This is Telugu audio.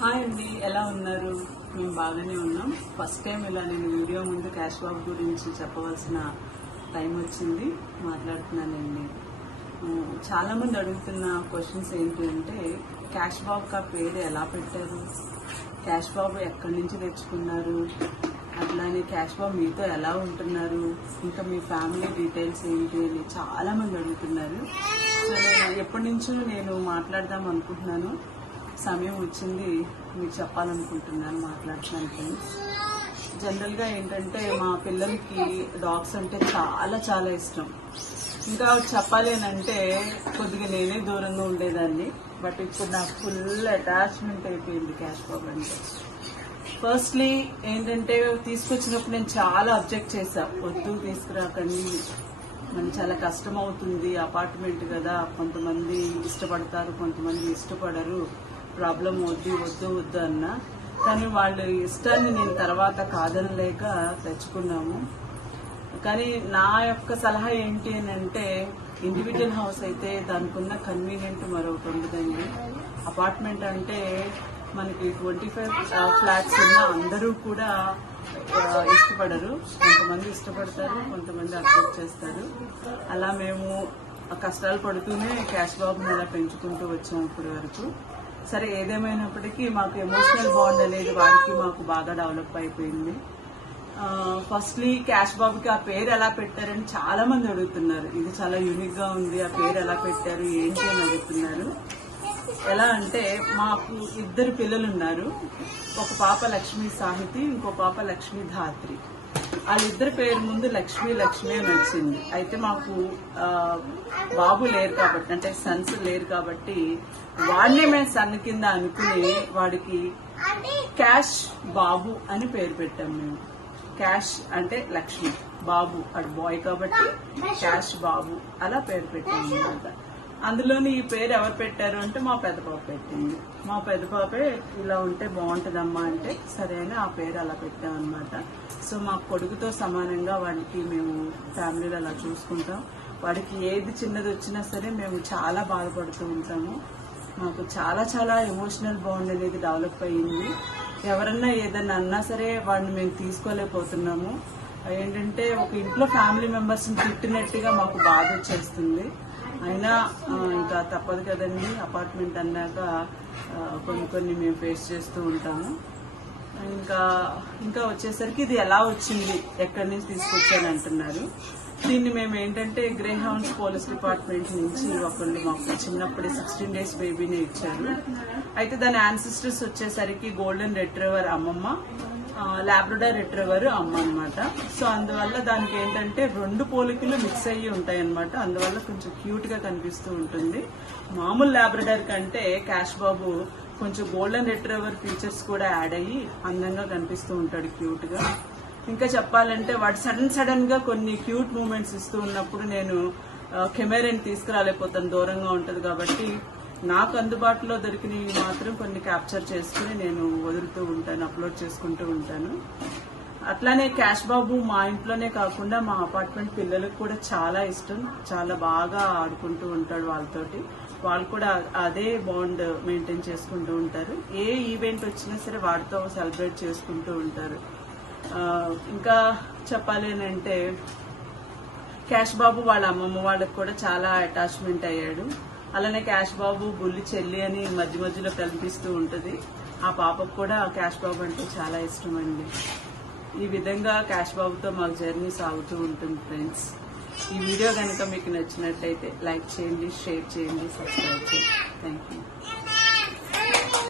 హాయ్ అండి, ఎలా ఉన్నారు? మేము బాగానే ఉన్నాం. ఫస్ట్ టైం ఇలా నేను వీడియో ముందు క్యాష్ బాబు గురించి చెప్పవలసిన టైం వచ్చింది, మాట్లాడుతున్నానండి. చాలా మంది అడుగుతున్న క్వశ్చన్స్ ఏంటి అంటే, క్యాష్ బాబుకి ఆ పేరు ఎలా పెట్టారు, క్యాష్ బాబు ఎక్కడి నుంచి తెచ్చుకున్నారు, అట్లానే క్యాష్ బాబు మీతో ఎలా ఉంటున్నారు, ఇంకా మీ ఫ్యామిలీ డీటెయిల్స్ ఏంటి అని చాలా మంది అడుగుతున్నారు. సో నేను ఎప్పటి నుంచో నేను మాట్లాడదాం అనుకుంటున్నాను, సమయం వచ్చింది, మీకు చెప్పాలనుకుంటున్నాను, మాట్లాడుతున్నాను ఫ్రెండ్స్. జనరల్గా ఏంటంటే మా పిల్లలకి డాగ్స్ అంటే చాలా చాలా ఇష్టం. ఇంకా చెప్పాలి అని అంటే కొద్దిగా నేనే దూరంగా ఉండేదాన్ని, బట్ ఇప్పుడు నాకు ఫుల్ అటాచ్మెంట్ అయిపోయింది క్యాష్ బాబు అంటే. ఫస్ట్లీ ఏంటంటే తీసుకొచ్చినప్పుడు నేను చాలా అబ్జెక్ట్ చేశా, వద్దు తీసుకురాకండి, మనకి చాలా కష్టం అవుతుంది, అపార్ట్మెంట్ కదా, కొంతమంది ఇష్టపడతారు కొంతమంది ఇష్టపడరు, ప్రాబ్లం వద్దు వద్దు వద్దు అన్నా. కానీ వాళ్ళ ఇష్టాన్ని నేను తర్వాత కాదనలేక తెచ్చుకున్నాము. కానీ నా యొక్క సలహా ఏంటి అని అంటే, ఇండివిజువల్ హౌస్ అయితే దానికి ఉన్న కన్వీనియంట్ మరొకటి ఉండదండి. అపార్ట్మెంట్ అంటే మనకి 25 ఫ్లాట్స్ ఉన్న అందరూ కూడా ఇష్టపడరు, కొంతమంది ఇష్టపడతారు, కొంతమంది అక్సెప్ట్ చేస్తారు. అలా మేము కష్టాలు పడుతూనే క్యాష్ బాబుని అలా పెంచుకుంటూ వచ్చాము ఇప్పటి వరకు. సరే, ఏదేమైనప్పటికీ మాకు ఎమోషనల్ బాండ్ అనేది వాడికి మాకు బాగా డెవలప్ అయిపోయింది. ఫస్ట్లీ క్యాష్ బాబుకి ఆ పేరు ఎలా పెట్టారని చాలా మంది అడుగుతున్నారు. ఇది చాలా యూనిక్ గా ఉంది, ఆ పేరు ఎలా పెట్టారు ఏంటి అని అడుగుతున్నారు. ఎలా అంటే, మాకు 2 పిల్లలు ఉన్నారు. ఒక పాప లక్ష్మీ సాహితి, ఇంకో పాప లక్ష్మీ ధాత్రి. వాళ్ళిద్దరి పేరు ముందు లక్ష్మీ లక్ష్మి అని వచ్చింది. అయితే మాకు బాబు లేరు కాబట్టి, అంటే సన్స్ లేరు కాబట్టి, వాడినే మేము సన్ కింద అనుకుని వాడికి క్యాష్ బాబు అని పేరు పెట్టాం మేము. క్యాష్ అంటే లక్ష్మి, బాబు అటు బాయ్ కాబట్టి క్యాష్ బాబు అలా పేరు పెట్టాము అనమాట. అందులోని ఈ పేరు ఎవరు పెట్టారు అంటే మా పెద్ద పాప పెట్టింది. మా పెద్ద పాపే ఇలా ఉంటే బాగుంటుందమ్మా అంటే సరే అని ఆ పేరు అలా పెట్టామన్నమాట. సో మా కొడుకుతో సమానంగా వాడికి మేము ఫ్యామిలీలో అలా చూసుకుంటాం. వాడికి ఏది చిన్నది వచ్చినా సరే మేము చాలా బాధపడుతూ ఉంటాము. మాకు చాలా చాలా ఎమోషనల్ బాండ్ అనేది డెవలప్ అయ్యింది. ఎవరన్నా ఏదన్నా అన్నా సరే వాడిని మేము తీసుకోలేకపోతున్నాము. ఏంటంటే ఒక ఇంట్లో ఫ్యామిలీ మెంబర్స్ ని తిట్టినట్టుగా మాకు బాధ వచ్చేస్తుంది. అయినా ఇంకా తప్పదు కదండి, అపార్ట్మెంట్ అన్నాక కొన్ని మేము ఫేస్ చేస్తూ ఉంటాము. ఇంకా వచ్చేసరికి ఇది ఎలా వచ్చింది, ఎక్కడి నుంచి తీసుకొచ్చాను అంటున్నారు. దీన్ని మేము ఏంటంటే గ్రే హౌండ్స్ పోలీస్ డిపార్ట్మెంట్ నుంచి ఒకళ్ళు మాకు చిన్నప్పుడే 16 days బేబీని ఇచ్చారు. అయితే దాని యాన్సిస్టర్స్ వచ్చేసరికి గోల్డెన్ రిట్రీవర్ అమ్మమ్మ, లాబ్రడార్ రిట్రీవర్ అమ్మ అనమాట. సో అందువల్ల దానికి ఏంటంటే 2 పోలికలు మిక్స్ అయ్యి ఉంటాయి అనమాట. అందువల్ల కొంచెం క్యూట్ గా కనిపిస్తూ ఉంటుంది. మామూలు లాబ్రడార్ కంటే క్యాష్ బాబు కొంచెం గోల్డెన్ రిట్రీవర్ ఫీచర్స్ కూడా యాడ్ అయ్యి అందంగా కనిపిస్తూ ఉంటాడు, క్యూట్ గా. ఇంకా చెప్పాలంటే వాడు సడన్ గా కొన్ని క్యూట్ మూమెంట్స్ ఇస్తూ ఉన్నప్పుడు నేను కెమెరాని తీసుకురాలేకపోతాను, దూరంగా ఉంటది కాబట్టి. నాకు అందుబాటులో దొరికినవి మాత్రం కొన్ని క్యాప్చర్ చేసుకుని నేను వదులుతూ ఉంటాను, అప్లోడ్ చేసుకుంటూ ఉంటాను. అట్లానే క్యాష్ బాబు మా ఇంట్లోనే కాకుండా మా అపార్ట్మెంట్ పిల్లలకు కూడా చాలా ఇష్టం, చాలా బాగా ఆడుకుంటూ ఉంటాడు వాళ్ళతోటి. వాళ్ళు కూడా అదే బాండ్ మెయింటైన్ చేసుకుంటూ ఉంటారు. ఏ ఈవెంట్ వచ్చినా సరే వాడితో సెలబ్రేట్ చేసుకుంటూ ఉంటారు. ఇంకా చెప్పాలి అంటే, క్యాష్ బాబు వాళ్ళ అమ్మమ్మ వాళ్ళకి కూడా చాలా అటాచ్మెంట్ అయ్యాడు. అలానే క్యాష్ బాబు బుల్లి చెల్లి అని మధ్య మధ్యలో కనిపిస్తూ ఉంటది. ఆ పాపకు కూడా క్యాష్ బాబు అంటే చాలా ఇష్టం అండి. ఈ విధంగా క్యాష్ బాబుతో మాకు జర్నీ సాగుతూ ఉంటుంది ఫ్రెండ్స్. ఈ వీడియో కనుక మీకు నచ్చినట్లయితే లైక్ చేయండి, షేర్ చేయండి, సబ్స్క్రైబ్ చేయండి. Thank you.